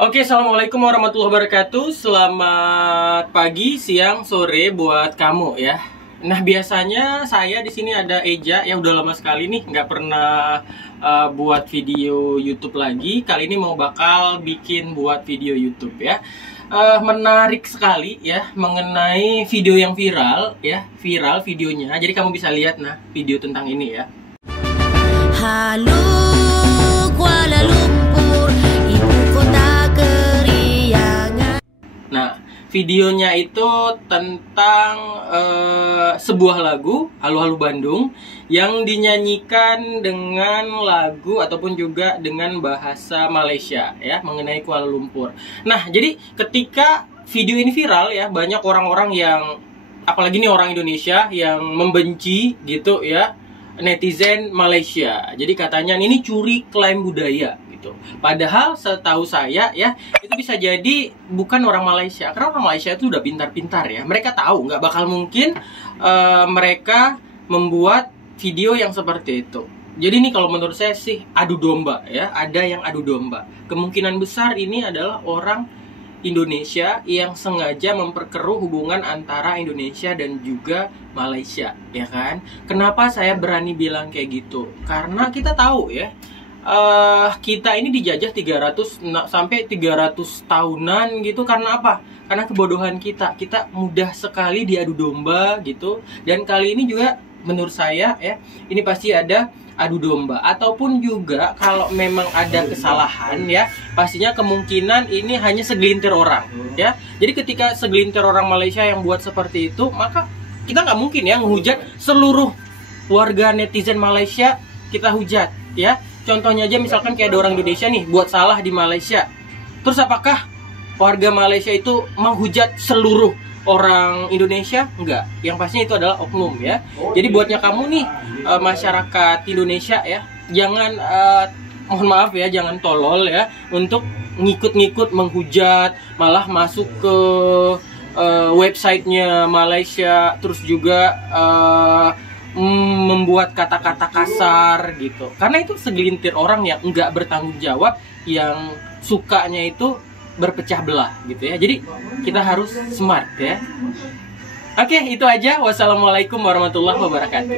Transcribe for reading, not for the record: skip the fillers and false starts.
Oke, assalamualaikum warahmatullahi wabarakatuh. Selamat pagi, siang, sore buat kamu ya. Nah, biasanya saya di sini ada Eja ya, udah lama sekali nih nggak pernah buat video YouTube lagi. Kali ini mau bakal bikin buat video YouTube ya. Menarik sekali ya mengenai video yang viral ya, viral videonya. Jadi kamu bisa lihat nah video tentang ini ya. Halo Kuala Lumpur, ibu kota keriangan. Nah, videonya itu tentang sebuah lagu Halo Halo Bandung yang dinyanyikan dengan lagu ataupun juga dengan bahasa Malaysia ya, mengenai Kuala Lumpur. Nah, jadi ketika video ini viral ya, banyak orang-orang yang, apalagi nih orang Indonesia yang membenci gitu ya, netizen Malaysia. Jadi katanya ini curi klaim budaya gitu. Padahal setahu saya ya, itu bisa jadi bukan orang Malaysia. Karena orang Malaysia itu udah pintar-pintar ya. Mereka tahu nggak bakal mungkin mereka membuat video yang seperti itu. Jadi ini kalau menurut saya sih adu domba ya. Ada yang adu domba. Kemungkinan besar ini adalah orang Indonesia yang sengaja memperkeruh hubungan antara Indonesia dan juga Malaysia, ya kan? Kenapa saya berani bilang kayak gitu? Karena kita tahu ya, kita ini dijajah 300 sampai 300 tahunan gitu. Karena apa? Karena kebodohan kita. Kita mudah sekali diadu domba gitu. Dan kali ini juga menurut saya ya, ini pasti ada adu domba. Ataupun juga kalau memang ada kesalahan ya, pastinya kemungkinan ini hanya segelintir orang ya. Jadi ketika segelintir orang Malaysia yang buat seperti itu, maka kita nggak mungkin ya menghujat seluruh warga netizen Malaysia. Kita hujat ya. Contohnya aja misalkan kayak ada orang Indonesia nih buat salah di Malaysia, terus apakah warga Malaysia itu menghujat seluruh orang Indonesia? Enggak, yang pastinya itu adalah oknum ya. Jadi buatnya kamu nih masyarakat Indonesia ya, jangan mohon maaf ya, jangan tolol ya untuk ngikut-ngikut menghujat, malah masuk ke websitenya Malaysia, terus juga membuat kata-kata kasar gitu. Karena itu segelintir orang yang enggak bertanggung jawab, yang sukanya itu berpecah belah gitu ya. Jadi kita harus smart ya. Oke, itu aja. Wassalamualaikum warahmatullahi wabarakatuh.